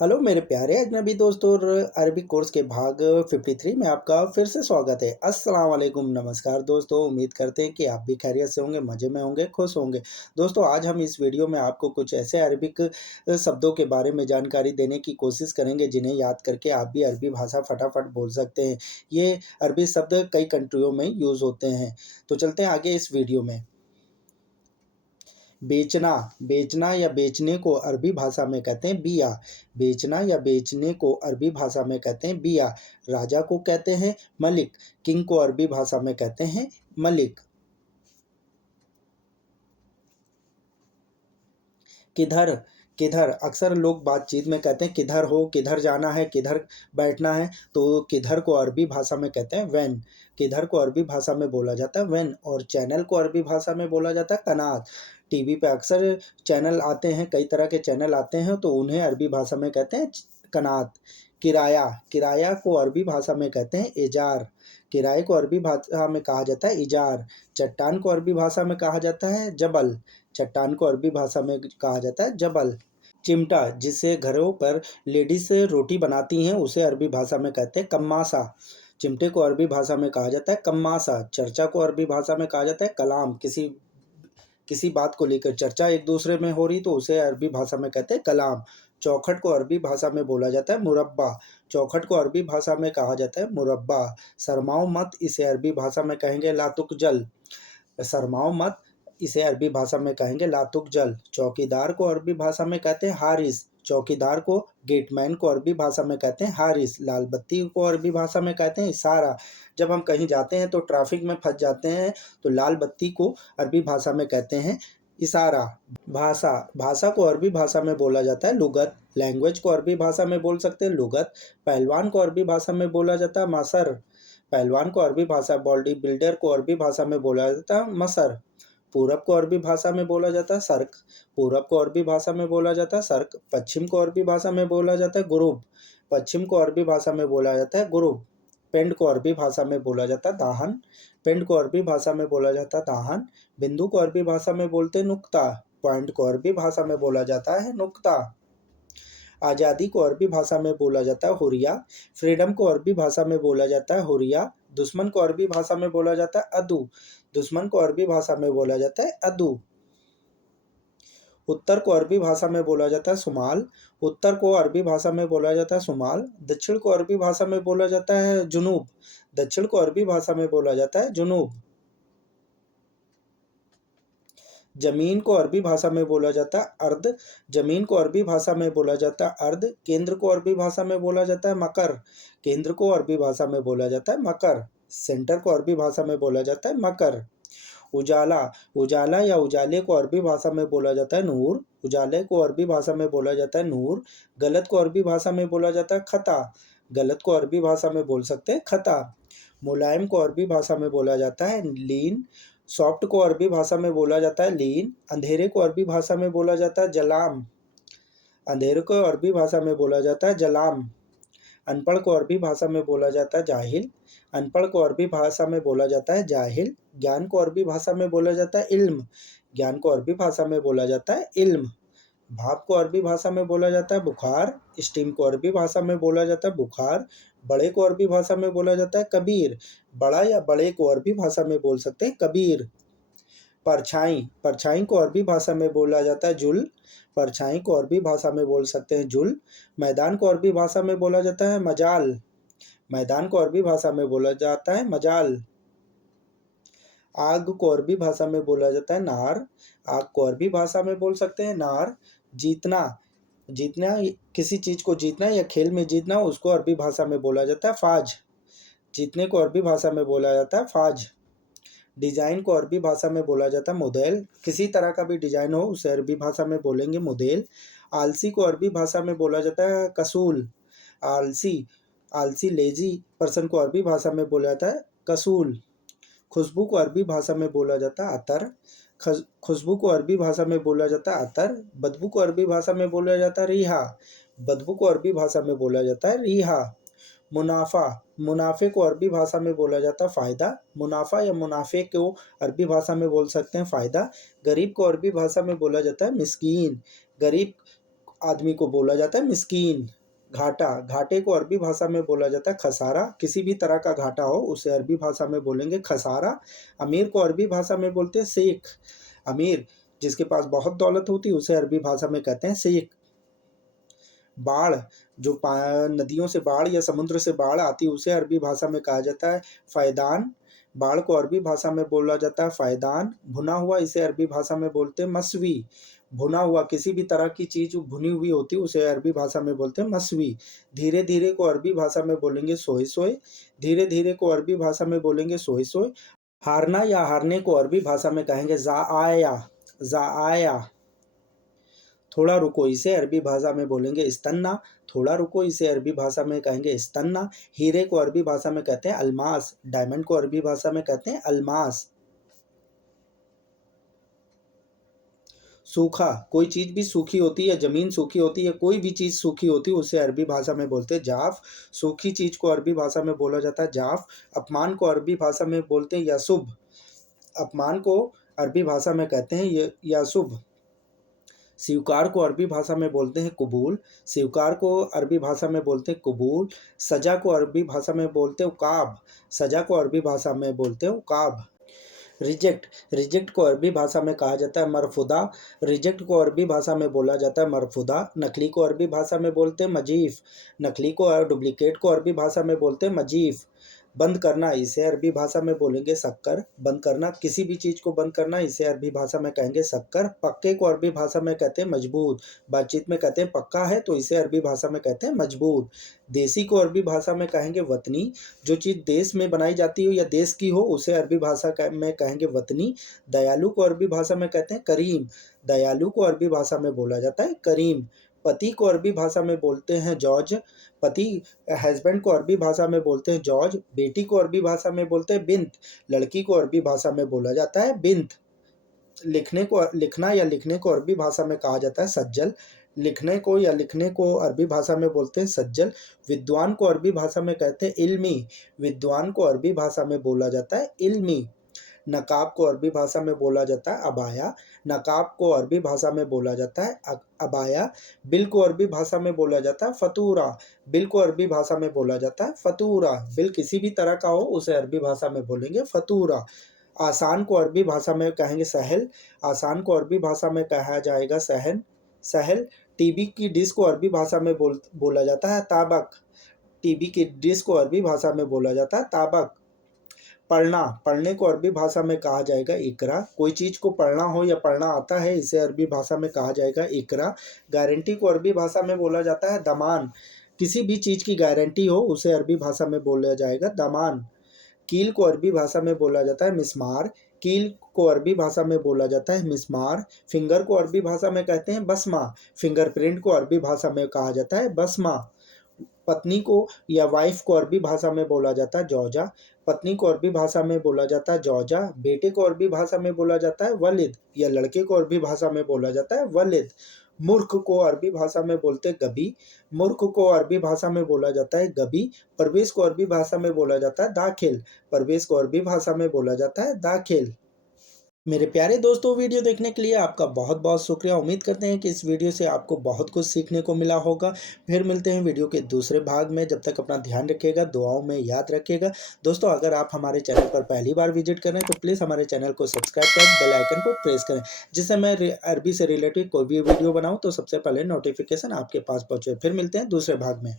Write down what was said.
Hello मेरे प्यारे अजनबी दोस्तों और अरबी कोर्स के भाग 53 में आपका फिर से स्वागत है। अस्सलाम वालेकुम, नमस्कार दोस्तों। उम्मीद करते हैं कि आप भी खैरियत से होंगे, मज़े में होंगे, खुश होंगे। दोस्तों आज हम इस वीडियो में आपको कुछ ऐसे अरबिक शब्दों के बारे में जानकारी देने की कोशिश करेंगे जिन्हें याद करके आप भी अरबी भाषा फटाफट बोल सकते हैं। ये अरबी शब्द कई कंट्रियों में यूज़ होते हैं। तो चलते हैं आगे इस वीडियो में। बेचना, बेचना या बेचने को अरबी भाषा में कहते हैं बिया। बेचना या बेचने को अरबी भाषा में कहते हैं बिया। राजा को कहते हैं मलिक। किंग को अरबी भाषा में कहते हैं मलिक। किधर, किधर अक्सर लोग बातचीत में कहते हैं किधर हो, किधर जाना है, किधर बैठना है, तो किधर को अरबी भाषा में कहते हैं वैन। किधर को अरबी भाषा में बोला जाता है वैन। और चैनल को अरबी भाषा में बोला जाता है कनात। टीवी पे अक्सर चैनल आते हैं, कई तरह के चैनल आते हैं, तो उन्हें अरबी भाषा में कहते हैं कनात। किराया, किराया को अरबी भाषा में कहते हैं इजार। किराए को अरबी भाषा में कहा जाता है इजार। चट्टान को अरबी भाषा में कहा जाता है जबल। चट्टान को अरबी भाषा में कहा जाता है जबल। चिमटा, जिससे घरों पर लेडीज रोटी बनाती हैं, उसे अरबी भाषा में कहते हैं कम्मासा। चिमटे को अरबी भाषा में कहा जाता है कम्मासा। चर्चा को अरबी भाषा में कहा जाता है कलाम। किसी किसी बात को लेकर चर्चा एक दूसरे में हो रही तो उसे अरबी भाषा में कहते हैं कलाम। चौखट को अरबी भाषा में बोला जाता है मुरब्बा। चौखट को अरबी भाषा में कहा जाता है मुरब्बा। शरमाओ मत, इसे अरबी भाषा में कहेंगे लातुक जल। शरमाओ मत, इसे अरबी भाषा में कहेंगे लातुक जल। चौकीदार को अरबी भाषा में कहते हैं हारिस। चौकीदार को, गेटमैन को अरबी भाषा में कहते हैं हारिस। लाल बत्ती को अरबी भाषा में कहते हैं इशारा। जब हम कहीं जाते हैं तो ट्रैफिक में फंस जाते हैं तो लाल बत्ती को अरबी भाषा में कहते हैं इशारा। भाषा, भाषा को अरबी भाषा में बोला जाता है लुगत। लैंग्वेज को अरबी भाषा में बोल सकते हैं लुगत। पहलवान को अरबी भाषा में बोला जाता है मसर। पहलवान को अरबी भाषा, बॉडी बिल्डर को अरबी भाषा में बोला जाता है मसर। पूरब को अरबी भाषा में बोला जाता है सर्क। पूरब को अरबी भाषा में बोला जाता है सर्क। पश्चिम को अरबी भाषा में बोला जाता है गुरूब। पश्चिम को अरबी भाषा में बोला जाता है गुरूब। पेंड को अरबी भाषा में बोला जाता है दाहन। पेंड को अरबी भाषा में बोला जाता है दाहन। बिंदु को अरबी भाषा में बोलते हैं नुक्ता। पॉइंट को अरबी भाषा में बोला जाता है नुक्ता। आज़ादी को अरबी भाषा में बोला जाता है हुरिया। फ्रीडम को अरबी भाषा में बोला जाता है हुरिया। दुश्मन को अरबी भाषा में बोला जाता है अदू। दुश्मन को अरबी भाषा में बोला जाता है अदू। उत्तर को अरबी भाषा में बोला जाता है शुमाल। उत्तर को अरबी भाषा में बोला जाता है शुमाल। दक्षिण को अरबी भाषा में बोला जाता है जुनूब। दक्षिण को अरबी भाषा में बोला जाता है जुनूब। जमीन को अरबी भाषा में बोला जाता है अर्द। जमीन को अरबी भाषा में बोला जाता है अर्द। केंद्र को अरबी भाषा में बोला जाता है मकर। केंद्र को अरबी भाषा में बोला जाता है मकर। सेंटर को अरबी भाषा में बोला जाता है मकर। उजाला, उजाला या उजाले को अरबी भाषा में बोला जाता है नूर। उजाले को अरबी भाषा में बोला जाता है नूर। गलत को अरबी भाषा में बोला जाता है खता। गलत को अरबी भाषा में बोल सकते हैं खता। मुलायम को अरबी भाषा में बोला जाता है लीन। सॉफ्ट को अरबी भाषा में बोला जाता है लीन। अंधेरे को अरबी भाषा में बोला जाता है जलाम। अंधेरे को अरबी भाषा में बोला जाता है जलाम। अनपढ़ को अरबी भाषा में बोला जाता है जाहिल। अनपढ़ को अरबी भाषा में बोला जाता है जाहिल। ज्ञान को अरबी भाषा में बोला जाता है इल्म। ज्ञान को अरबी भाषा में बोला जाता है इल्म। भाप को अरबी भाषा में बोला जाता है बुखार। स्टीम को अरबी भाषा में बोला जाता है बुखार। बड़े को अरबी भाषा में बोला जाता है कबीर। बड़ा या बड़े को अरबी भाषा में बोल सकते हैं कबीर। परछाई, परछाई को अरबी भाषा में बोला जाता है जुल। परछाई को अरबी भाषा में बोल सकते हैं जुल। मैदान को अरबी भाषा में बोला जाता है मजाल। मैदान को अरबी भाषा में बोला जाता है मजाल। आग को अरबी भाषा में बोला जाता है नार। आग को अरबी भाषा में बोल सकते हैं नार। जीतना, जीतना, किसी चीज़ को जीतना या खेल में जीतना, उसको अरबी भाषा में बोला जाता है फाज। जीतने को अरबी भाषा में बोला जाता है फाज। डिज़ाइन को अरबी भाषा में बोला जाता है मोडेल। किसी तरह का भी डिज़ाइन हो उसे अरबी भाषा में बोलेंगे मोडेल। आलसी को अरबी भाषा में बोला जाता है कसूल। आलसी, आलसी लेजी पर्सन को अरबी भाषा में बोला जाता है कसूल। खुशबू को अरबी भाषा में बोला जाता है अतर। खुशबू को अरबी भाषा में बोला जाता है अतर। बदबू को अरबी भाषा में बोला जाता है रिहा। बदबू को अरबी भाषा में बोला जाता है रिहा। मुनाफा, मुनाफे को अरबी भाषा में बोला जाता है फ़ायदा। मुनाफा या मुनाफे को अरबी भाषा में बोल सकते हैं फ़ायदा। गरीब को अरबी भाषा में बोला जाता है मिस्कीन। गरीब आदमी को बोला जाता है मिस्कीन। घाटा, घाटे को अरबी भाषा में बोला जाता है खसारा। किसी भी तरह का घाटा हो उसे अरबी भाषा में बोलेंगे खसारा। अमीर को अरबी भाषा में बोलते हैं शेख। अमीर जिसके पास बहुत दौलत होती है उसे अरबी भाषा में कहते हैं शेख। बाढ़, जो नदियों से बाढ़ या समुद्र से बाढ़ आती है उसे अरबी भाषा में कहा जाता है फ़ैदान। बाढ़ को अरबी भाषा में बोला जाता है फ़ैदान। भुना हुआ, इसे अरबी भाषा में बोलते हैं मसवी। भुना हुआ, किसी भी तरह की चीज़ भुनी हुई होती है उसे अरबी भाषा में बोलते हैं मसवी। धीरे धीरे को अरबी भाषा में बोलेंगे सोए सोए। धीरे धीरे को अरबी भाषा में बोलेंगे सोए सोए। हारना या हारने को अरबी भाषा में कहेंगे ज़ाआया, ज़ाआया। थोड़ा रुको, इसे अरबी भाषा में बोलेंगे इस्तन्ना। थोड़ा रुको, इसे अरबी भाषा में कहेंगे इस्तन्ना। हीरे को अरबी भाषा में कहते हैं अलमास। डायमंड को अरबी भाषा में कहते हैं अलमास। सूखा, कोई चीज़ भी सूखी होती है, ज़मीन सूखी होती है, कोई भी चीज़ सूखी होती है उसे अरबी भाषा में बोलते हैं जाफ। सूखी चीज़ को अरबी भाषा में बोला जाता है जाफ। अपमान को अरबी भाषा में बोलते हैं यासुब। अपमान को अरबी भाषा में कहते हैं यासुब। स्वीकार को अरबी भाषा में बोलते हैं कबूल। स्वीकार को अरबी भाषा में बोलते हैं कबूल। सज़ा को अरबी भाषा में बोलते हैं उकाब। सज़ा को अरबी भाषा में बोलते हैं उकाब। रिजेक्ट, रिजेक्ट को अरबी भाषा में कहा जाता है मरफुदा। रिजेक्ट को अरबी भाषा में बोला जाता है मरफुदा। नकली को अरबी भाषा में बोलते हैं मजीफ। नकली को और डुप्लीकेट को अरबी भाषा में बोलते हैं मजीफ। बंद करना, इसे अरबी भाषा में बोलेंगे शक्कर। बंद करना, किसी भी चीज़ को बंद करना, इसे अरबी भाषा में कहेंगे शक्कर। पक्के को अरबी भाषा में कहते हैं मजबूत। बातचीत में कहते हैं पक्का है तो इसे अरबी भाषा में कहते हैं मजबूत। देसी को अरबी भाषा में कहेंगे वतनी। जो चीज़ देश में बनाई जाती हो या देश की हो उसे अरबी भाषा में कहेंगे वतनी। दयालु को अरबी भाषा में कहते हैं करीम। दयालु को अरबी भाषा में बोला जाता है करीम। पति को अरबी भाषा में बोलते हैं जॉर्ज। पति, हस्बैंड को अरबी भाषा में बोलते हैं जॉर्ज। बेटी को अरबी भाषा में बोलते हैं बिन्त। लड़की को अरबी भाषा में बोला जाता है बिन्त। लिखना या लिखने को अरबी भाषा में कहा जाता है सज्जल। लिखने को या लिखने को अरबी भाषा में बोलते हैं सज्जल। विद्वान को अरबी भाषा में कहते हैं इल्मी। विद्वान को अरबी भाषा में बोला जाता है इल्मी। नकाब को अरबी भाषा में बोला जाता है अबाया। नकाब को अरबी भाषा में बोला जाता है अबाया। बिल को अरबी भाषा में बोला जाता है फतूरा। बिल को अरबी भाषा में बोला जाता है फतूरा। बिल किसी भी तरह का हो उसे अरबी भाषा में बोलेंगे फतूरा। आसान को अरबी भाषा में कहेंगे सहल। आसान को अरबी भाषा में कहा जाएगा सहन, सहल। टीबी की डिश को अरबी भाषा में बोला जाता है ताबक। टीबी की डिश को अरबी भाषा में बोला जाता है ताबक। पढ़ना, पढ़ने को अरबी भाषा में कहा जाएगा इकरा। कोई चीज़ को पढ़ना हो या पढ़ना आता है इसे अरबी भाषा में कहा जाएगा इकरा। गारंटी को अरबी भाषा में बोला जाता है दमान। किसी भी चीज़ की गारंटी हो उसे अरबी भाषा में बोला जाएगा दमान। कील को अरबी भाषा में बोला जाता है मिस्मार। कील को अरबी भाषा में बोला जाता है मिस्मार। फिंगर को अरबी भाषा में कहते हैं बसमा। फिंगरप्रिंट को अरबी भाषा में कहा जाता है बसमा। पत्नी को या वाइफ को अरबी भाषा में बोला जाता है जौजा। पत्नी को अरबी भाषा में बोला जाता है जौजा। बेटे को अरबी भाषा में बोला जाता है वलिद या लड़के को अरबी भाषा में बोला जाता है वलिद। मूर्ख को अरबी भाषा में बोलते हैं गबी। मूर्ख को अरबी भाषा में बोला जाता है गबी। परवेश को अरबी भाषा में बोला जाता है दाखिल। परवेश को अरबी भाषा में बोला जाता है दाखिल। मेरे प्यारे दोस्तों, वीडियो देखने के लिए आपका बहुत बहुत शुक्रिया। उम्मीद करते हैं कि इस वीडियो से आपको बहुत कुछ सीखने को मिला होगा। फिर मिलते हैं वीडियो के दूसरे भाग में। जब तक अपना ध्यान रखिएगा, दुआओं में याद रखिएगा। दोस्तों, अगर आप हमारे चैनल पर पहली बार विजिट करें तो प्लीज़ हमारे चैनल को सब्सक्राइब करें, बेल आइकन को प्रेस करें, जिससे मैं अरबी से रिलेटेड कोई भी वीडियो बनाऊँ तो सबसे पहले नोटिफिकेशन आपके पास पहुँचे। फिर मिलते हैं दूसरे भाग में।